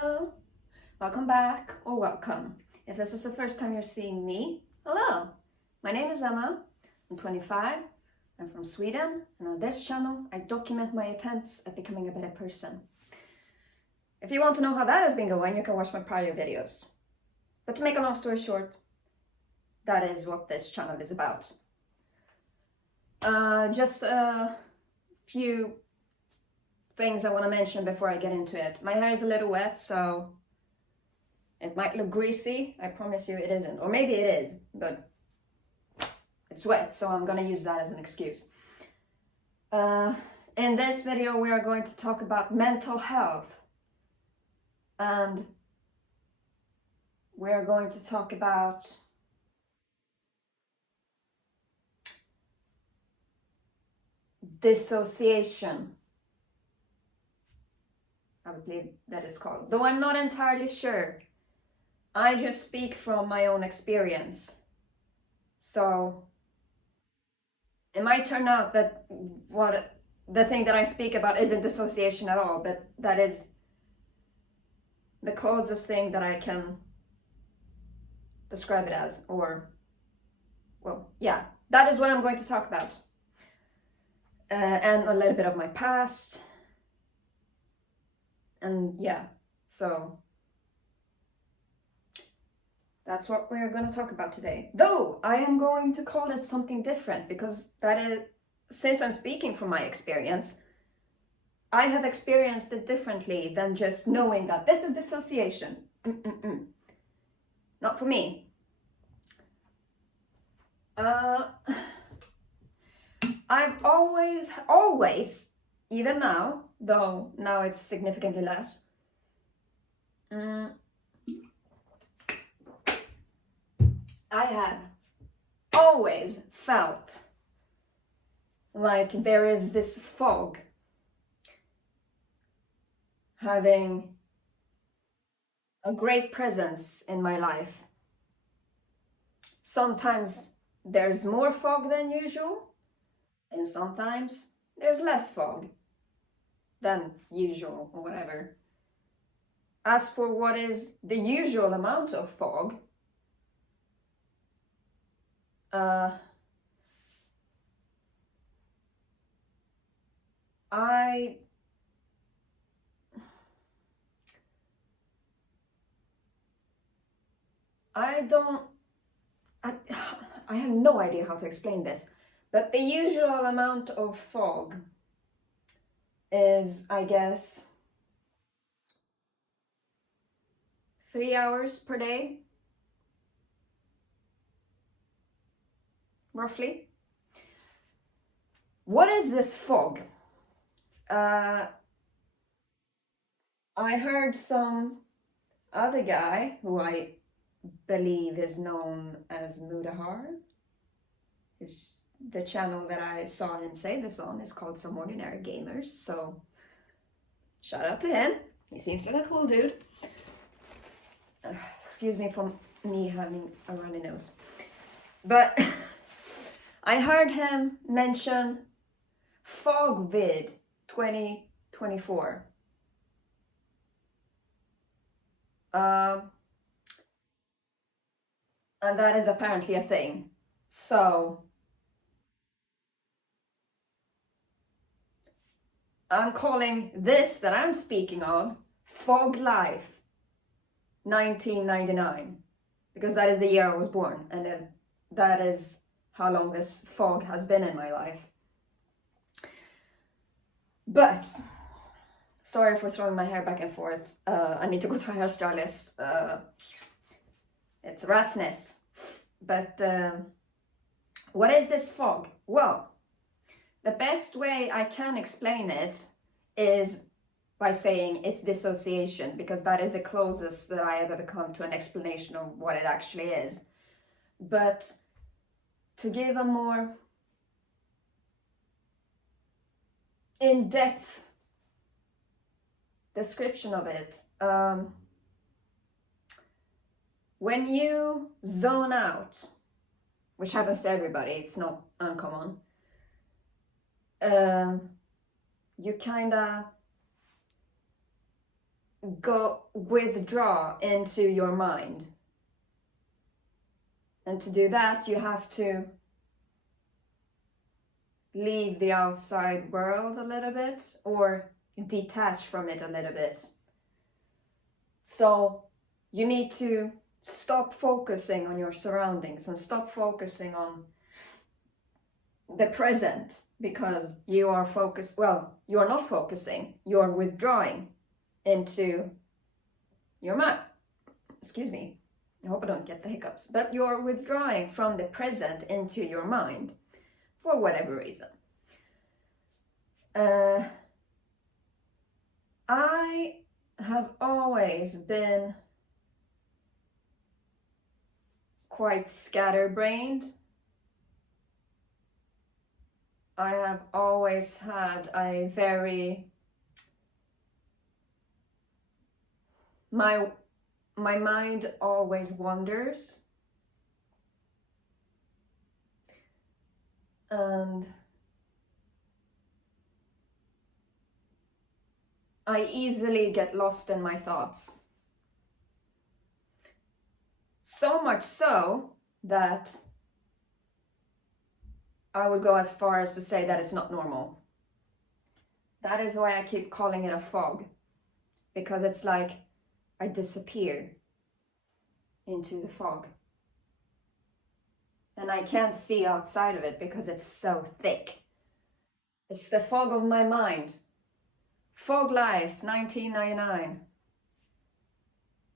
Hello, welcome back or welcome. If this is the first time you're seeing me, hello. My name is Emma, I'm 25, I'm from Sweden, and on this channel I document my attempts at becoming a better person. If you want to know how that has been going, you can watch my prior videos. But to make a long story short, that is what this channel is about. Just a few things I want to mention before I get into it. My hair is a little wet, so it might look greasy. I promise you it isn't. Or maybe it is, but it's wet, so I'm gonna use that as an excuse. In this video, we are going to talk about mental health. And we are going to talk about dissociation. I believe that is called. Though I'm not entirely sure. I just speak from my own experience. So it might turn out that the thing that I speak about isn't dissociation at all, but that is the closest thing that I can describe it as, or, well, yeah, that is what I'm going to talk about. And a little bit of my past. And yeah, so that's what we're going to talk about today. Though I am going to call it something different, because that is, since I'm speaking from my experience, I have experienced it differently than just knowing that this is dissociation. Not for me. I've always, even now, though now it's significantly less, I have always felt like there is this fog having a great presence in my life. Sometimes there's more fog than usual, and sometimes there's less fog than usual, or whatever. As for what is the usual amount of fog, I have no idea how to explain this, but the usual amount of fog is, I guess, 3 hours per day, roughly. What is this fog? I heard some other guy, who I believe is known as Mudahar. It's the channel that I saw him say this on is called Some Ordinary Gamers, so shout out to him. He seems like a cool dude. Excuse me for me having a runny nose. But I heard him mention Fogvid 2024. And that is apparently a thing. So I'm calling this that I'm speaking of Fog Life 1999, because that is the year I was born, and that is how long this fog has been in my life. But sorry for throwing my hair back and forth. I need to go to a hairstylist. It's rat's nest. But what is this fog? Well, the best way I can explain it is by saying it's dissociation, because that is the closest that I have ever come to an explanation of what it actually is. But to give a more in-depth description of it, when you zone out, which happens to everybody, it's not uncommon, you kinda withdraw into your mind. And to do that, you have to leave the outside world a little bit, or detach from it a little bit. So you need to stop focusing on your surroundings and stop focusing on the present, because you are focused, well, you are not focusing, you are withdrawing into your mind. Excuse me, I hope I don't get the hiccups, but you're withdrawing from the present into your mind for whatever reason. I have always been quite scatterbrained. I have always had a very, my mind always wanders, and I easily get lost in my thoughts. So much so that I would go as far as to say that it's not normal. That is why I keep calling it a fog, because it's like I disappear into the fog. And I can't see outside of it because it's so thick. It's the fog of my mind. Fog Life 1999.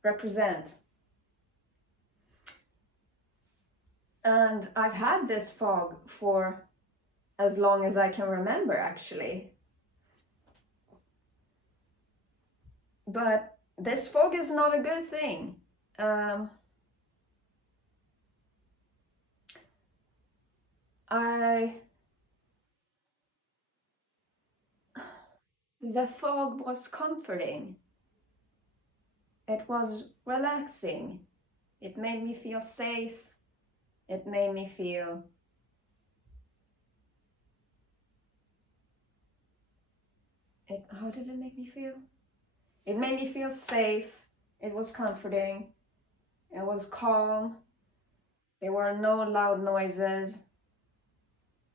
Represent. And I've had this fog for as long as I can remember, actually. But this fog is not a good thing. The fog was comforting. It was relaxing. It made me feel safe. It made me feel how did it make me feel? It made me feel safe. It was comforting. It was calm. There were no loud noises.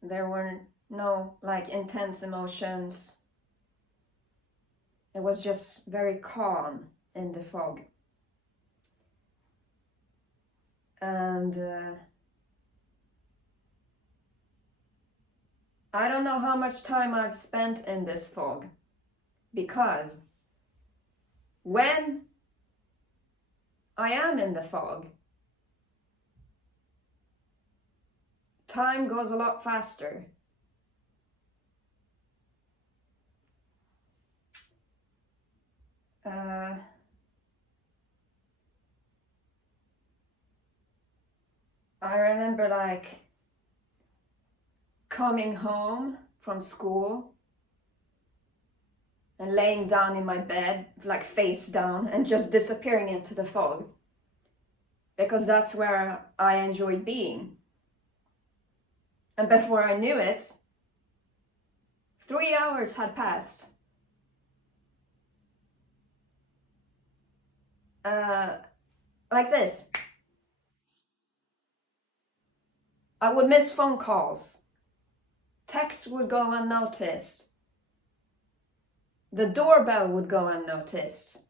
There were no intense emotions. It was just very calm in the fog. And I don't know how much time I've spent in this fog, because when I am in the fog, time goes a lot faster. I remember coming home from school and laying down in my bed, face down, and just disappearing into the fog, because that's where I enjoyed being. And before I knew it, 3 hours had passed. Like this. I would miss phone calls. Texts would go unnoticed. The doorbell would go unnoticed.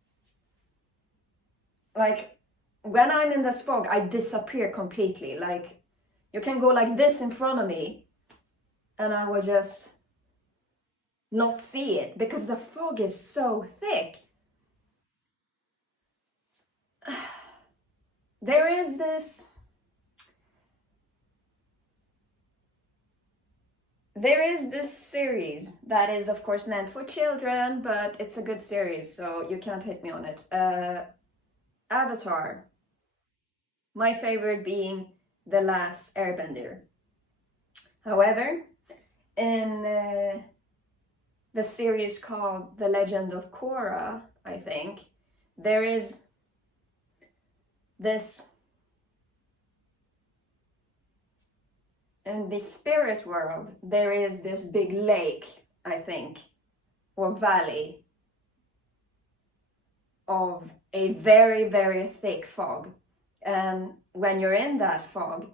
When I'm in this fog, I disappear completely. You can go like this in front of me, and I will just not see it, because the fog is so thick. There is this series that is, of course, meant for children, but it's a good series, so you can't hit me on it. Avatar. My favorite being The Last Airbender. However, in the series called The Legend of Korra, I think, there is this, in the spirit world, there is this big lake, I think, or valley, of a very, very thick fog. And when you're in that fog,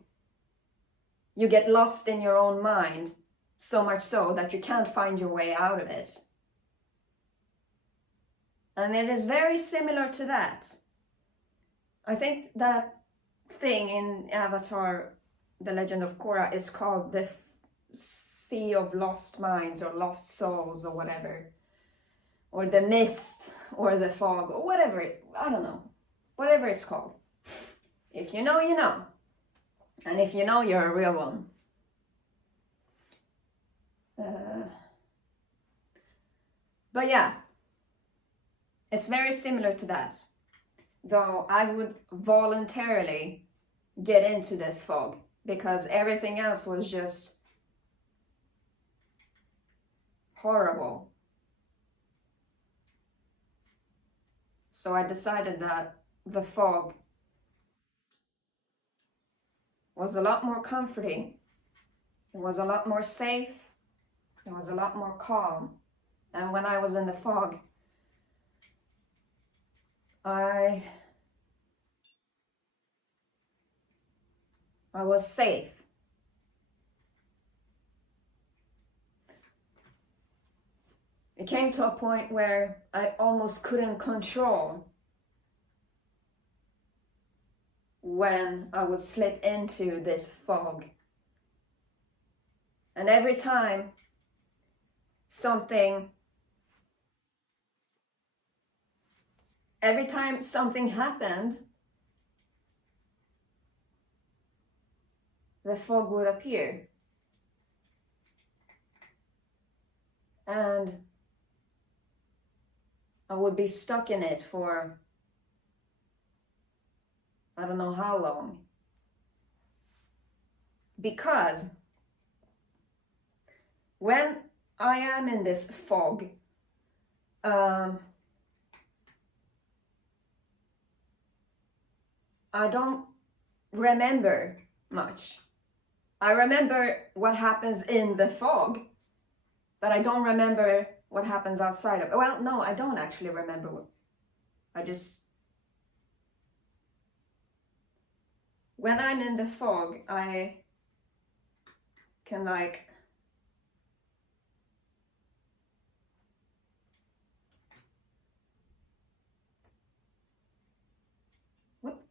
you get lost in your own mind, so much so that you can't find your way out of it. And it is very similar to that. I think that thing in Avatar, The Legend of Korra, is called the Sea of Lost Minds or Lost Souls or whatever. Or the mist or the fog or whatever, I don't know. Whatever it's called. If you know, you know. And if you know, you're a real one. But yeah, it's very similar to that. Though I would voluntarily get into this fog because everything else was just horrible. So I decided that the fog was a lot more comforting. It was a lot more safe. It was a lot more calm. And when I was in the fog, I was safe. It came to a point where I almost couldn't control when I would slip into this fog. And every time something happened, the fog would appear. And I would be stuck in it for I don't know how long. Because when I am in this fog, I don't remember much. I remember what happens in the fog, but I don't remember what happens outside of it. Well, no, I don't actually remember what. When I'm in the fog, I can what?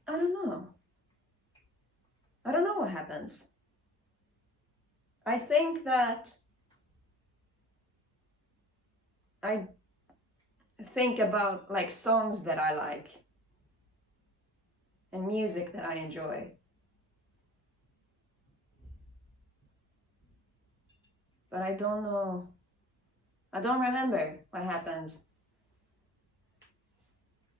I don't know. I don't know what happens. I think that I think about songs that I like and music that I enjoy. But I don't know. I don't remember what happens.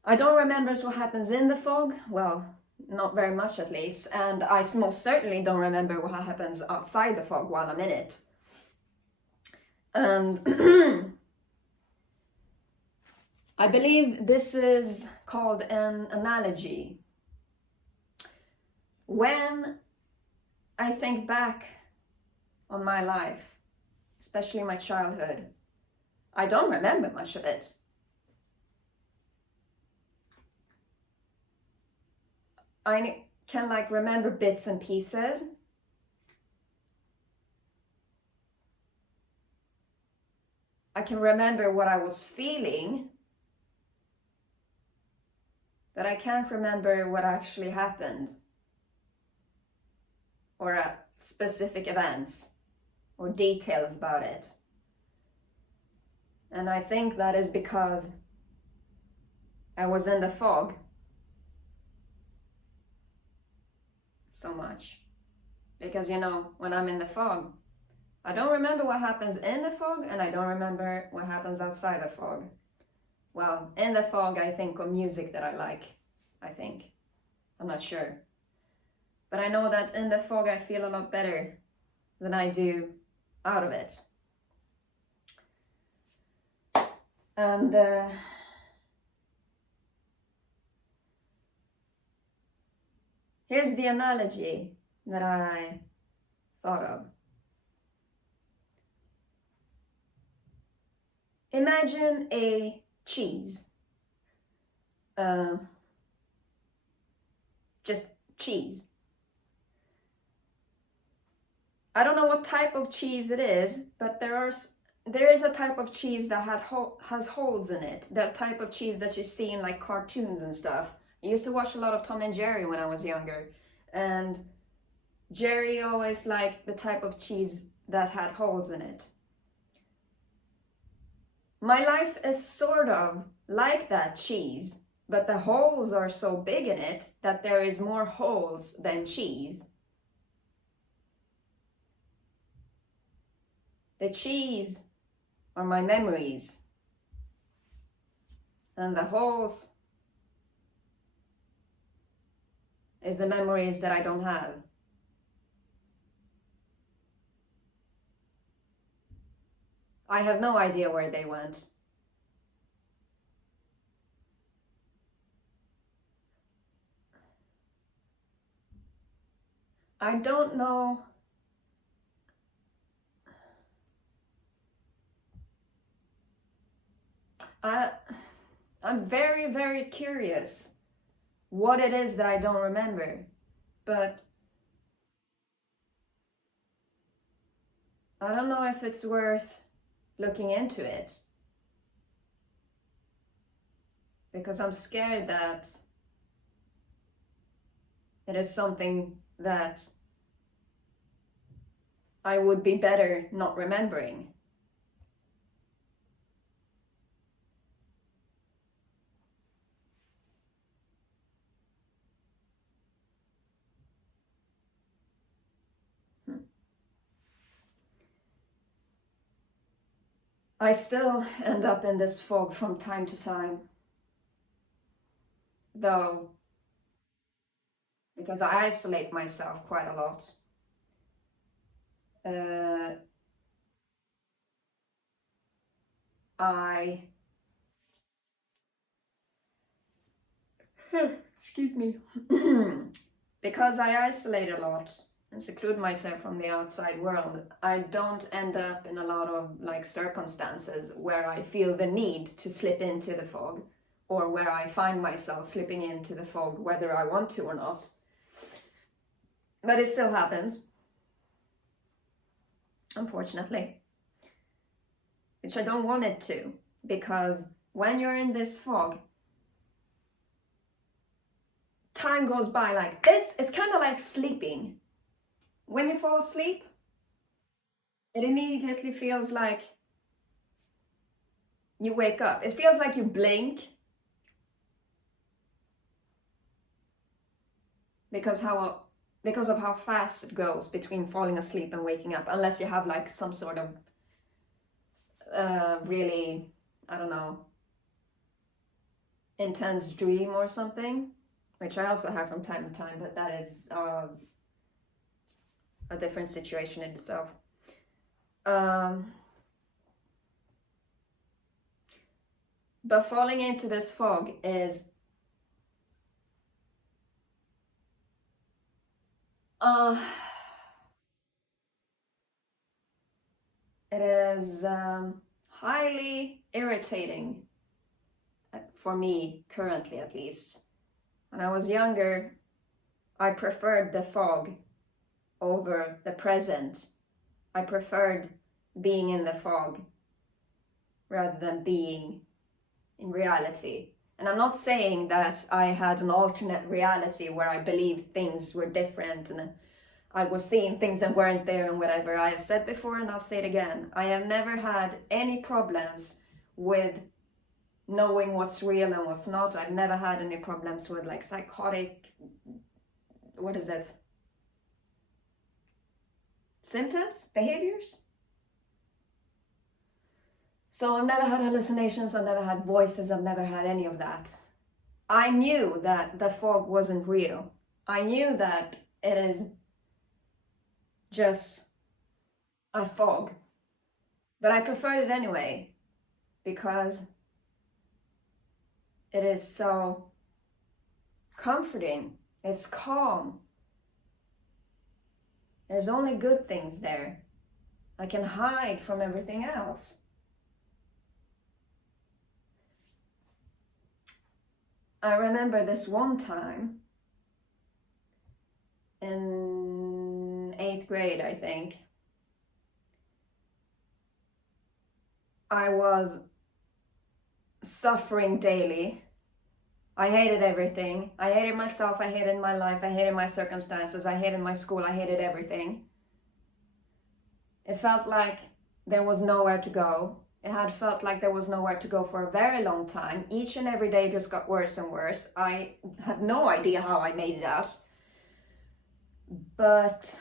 I don't remember what happens in the fog. Well, not very much at least. And I most certainly don't remember what happens outside the fog while I'm in it. And I believe this is called an analogy. When I think back on my life, especially my childhood, I don't remember much of it. I can remember bits and pieces. I can remember what I was feeling, but I can't remember what actually happened, or specific events or details about it. And I think that is because I was in the fog so much. Because when I'm in the fog, I don't remember what happens in the fog, and I don't remember what happens outside the fog. Well, in the fog, I think of music that I like, I think. I'm not sure. But I know that in the fog, I feel a lot better than I do out of it. And here's the analogy that I thought of. Imagine a cheese. just cheese. I don't know what type of cheese it is, but there is a type of cheese that has holes in it. That type of cheese that you see in like cartoons and stuff. I used to watch a lot of Tom and Jerry when I was younger, and Jerry always liked the type of cheese that had holes in it. My life is sort of like that cheese, but the holes are so big in it that there is more holes than cheese. The cheese are my memories, and the holes is the memories that I don't have. I have no idea where they went. I don't know. I'm very, very curious what it is that I don't remember, but I don't know if it's worth looking into it, because I'm scared that it is something that I would be better not remembering. I still end up in this fog from time to time, though, because I isolate myself quite a lot. Excuse me. Because I isolate a lot and seclude myself from the outside world, I don't end up in a lot of like circumstances where I feel the need to slip into the fog, or where I find myself slipping into the fog whether I want to or not. But it still happens, unfortunately, which I don't want it to, because when you're in this fog, time goes by like this. It's kind of like sleeping. When you fall asleep, it immediately feels like you wake up. It feels like you blink, because of how fast it goes between falling asleep and waking up, unless you have like some sort of really, I don't know, intense dream or something, which I also have from time to time, but that is a different situation in itself. But falling into this fog is it is highly irritating for me currently, at least. When I was younger, I preferred the fog over the present. I preferred being in the fog rather than being in reality. And I'm not saying that I had an alternate reality where I believed things were different and I was seeing things that weren't there and whatever. I have said before and I'll say it again. I have never had any problems with knowing what's real and what's not. I've never had any problems with like psychotic, what is it? Symptoms? Behaviors? So I've never had hallucinations, I've never had voices, I've never had any of that. I knew that the fog wasn't real. I knew that it is just a fog. But I preferred it anyway, because it is so comforting. It's calm. There's only good things there. I can hide from everything else. I remember this one time in 8th grade, I think. I was suffering daily. I hated everything. I hated myself, I hated my life, I hated my circumstances, I hated my school, I hated everything. It felt like there was nowhere to go. It had felt like there was nowhere to go for a very long time. Each and every day just got worse and worse. I have no idea how I made it out. But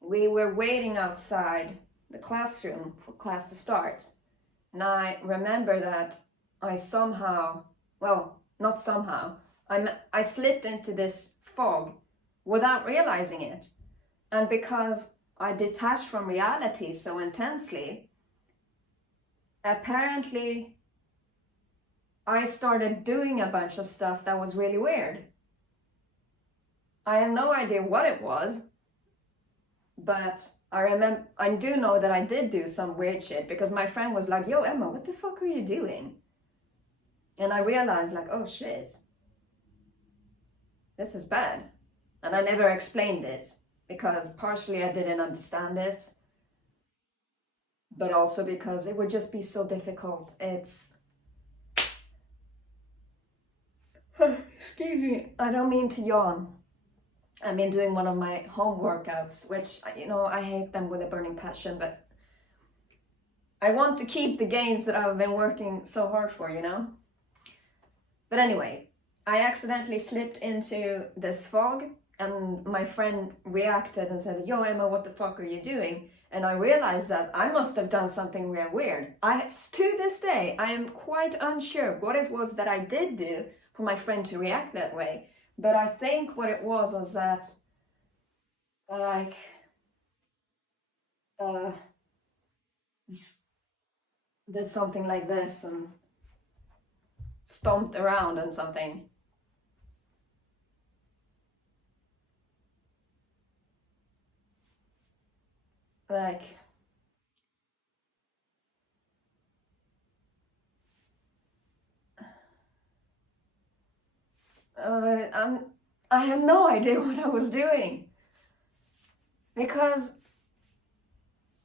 we were waiting outside the classroom for class to start. And I remember that I somehow, well, not somehow, I slipped into this fog without realizing it. And because I detached from reality so intensely, apparently I started doing a bunch of stuff that was really weird. I have no idea what it was, but I do know that I did do some weird shit, because my friend was like, yo, Emma, what the fuck are you doing? And I realized, like, oh shit, this is bad. And I never explained it, because partially I didn't understand it, but also because it would just be so difficult. It's, excuse me, I don't mean to yawn. I've been doing one of my home workouts, which, you know, I hate them with a burning passion, but I want to keep the gains that I've been working so hard for, you know? But anyway, I accidentally slipped into this fog, and my friend reacted and said, yo, Emma, what the fuck are you doing? And I realized that I must have done something real weird. To this day, I am quite unsure what it was that I did do for my friend to react that way. But I think what it was that, like, did something like this and stomped around and something. Like, I have no idea what I was doing, because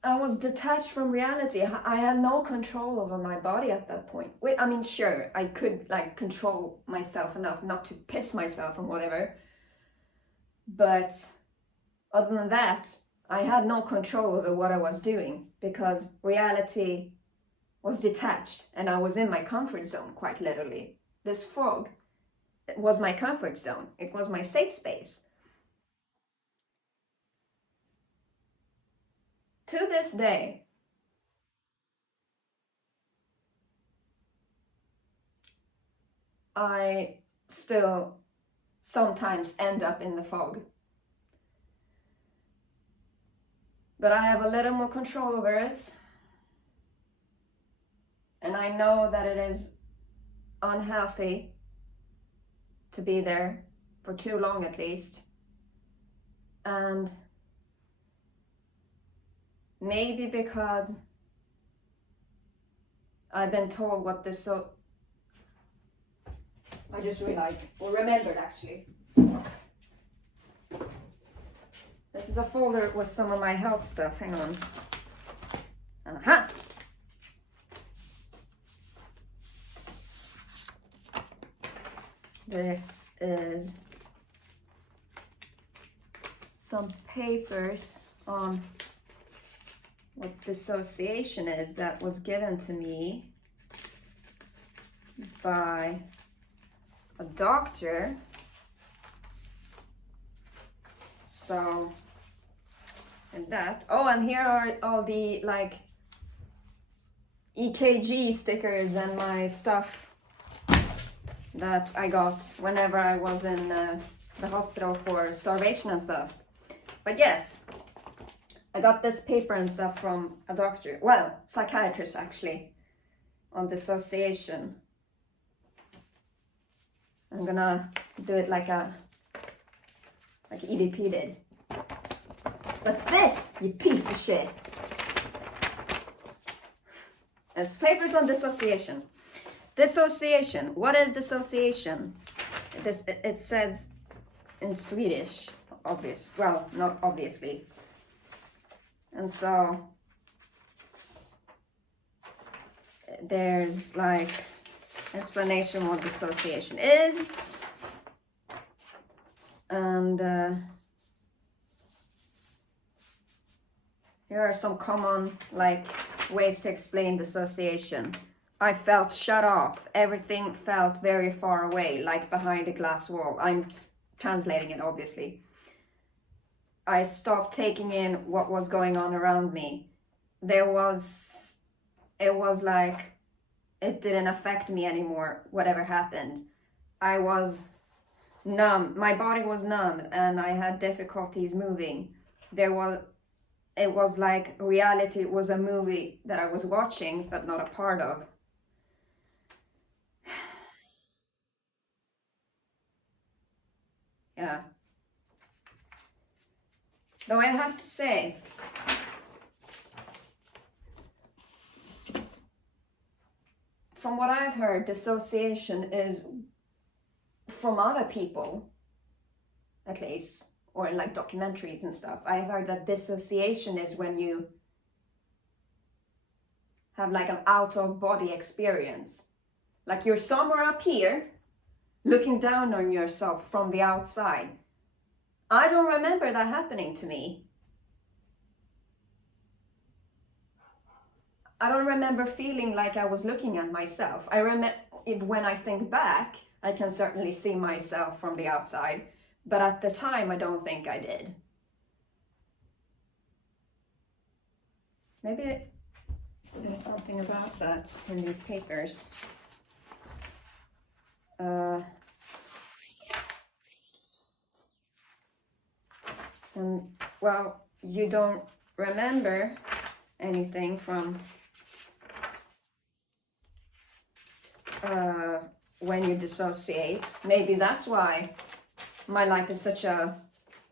I was detached from reality. I had no control over my body at that point. Wait, I mean, sure, I could like control myself enough not to piss myself and whatever, but other than that, I had no control over what I was doing, because reality was detached and I was in my comfort zone, quite literally. This fog was my comfort zone. It was my safe space. To this day, I still sometimes end up in the fog. But I have a little more control over it. And I know that it is unhealthy to be there for too long, at least. And maybe because I've been told what this, so I just realized, or remembered actually. This is a folder with some of my health stuff. Hang on. Aha! This is some papers on what dissociation is that was given to me by a doctor. So there's that. Oh, and here are all the like EKG stickers and my stuff that I got whenever I was in the hospital for starvation and stuff. But yes, I got this paper and stuff from a doctor, well, psychiatrist actually, on dissociation. I'm gonna do it like EDP did. What's this, you piece of shit? It's papers on dissociation. Dissociation. What is dissociation? It says in Swedish, well, not obviously. And so there's like explanation what dissociation is. And here are some common like ways to explain dissociation. I felt shut off. Everything felt very far away, like behind a glass wall. I'm translating it, obviously. I stopped taking in what was going on around me. It was like it didn't affect me anymore, whatever happened. I was numb. My body was numb and I had difficulties moving. It was like reality was a movie that I was watching, but not a part of. Yeah. Though I have to say, from what I've heard, dissociation is, from other people, at least, or in like documentaries and stuff, I've heard that dissociation is when you have like an out-of-body experience. Like you're somewhere up here, looking down on yourself from the outside. I don't remember that happening to me. I don't remember feeling like I was looking at myself. I remember when I think back, I can certainly see myself from the outside, but at the time, I don't think I did. Maybe there's something about that in these papers. And well, you don't remember anything from when you dissociate. Maybe that's why my life is such a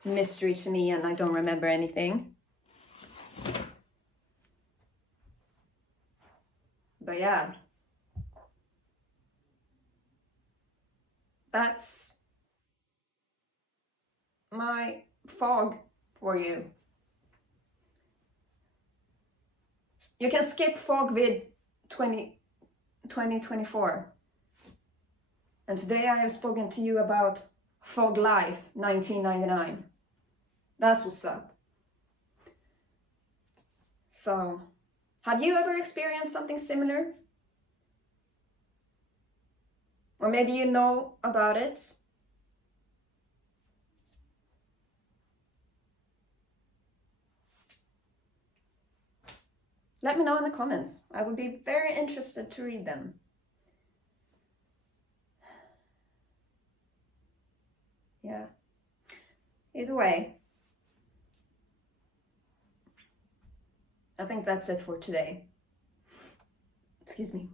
mystery to me and I don't remember anything. But yeah, that's my fog for you. You can skip fog vid 2024. And today I have spoken to you about Fog Life 1999. That's what's up. So, have you ever experienced something similar? Or maybe you know about it. Let me know in the comments. I would be very interested to read them. Yeah. Either way, I think that's it for today. Excuse me.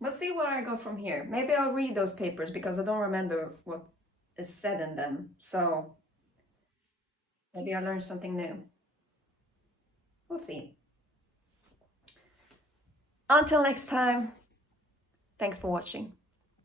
We'll see where I go from here. Maybe I'll read those papers because I don't remember what is said in them. So maybe I learned something new. We'll see. Until next time, thanks for watching.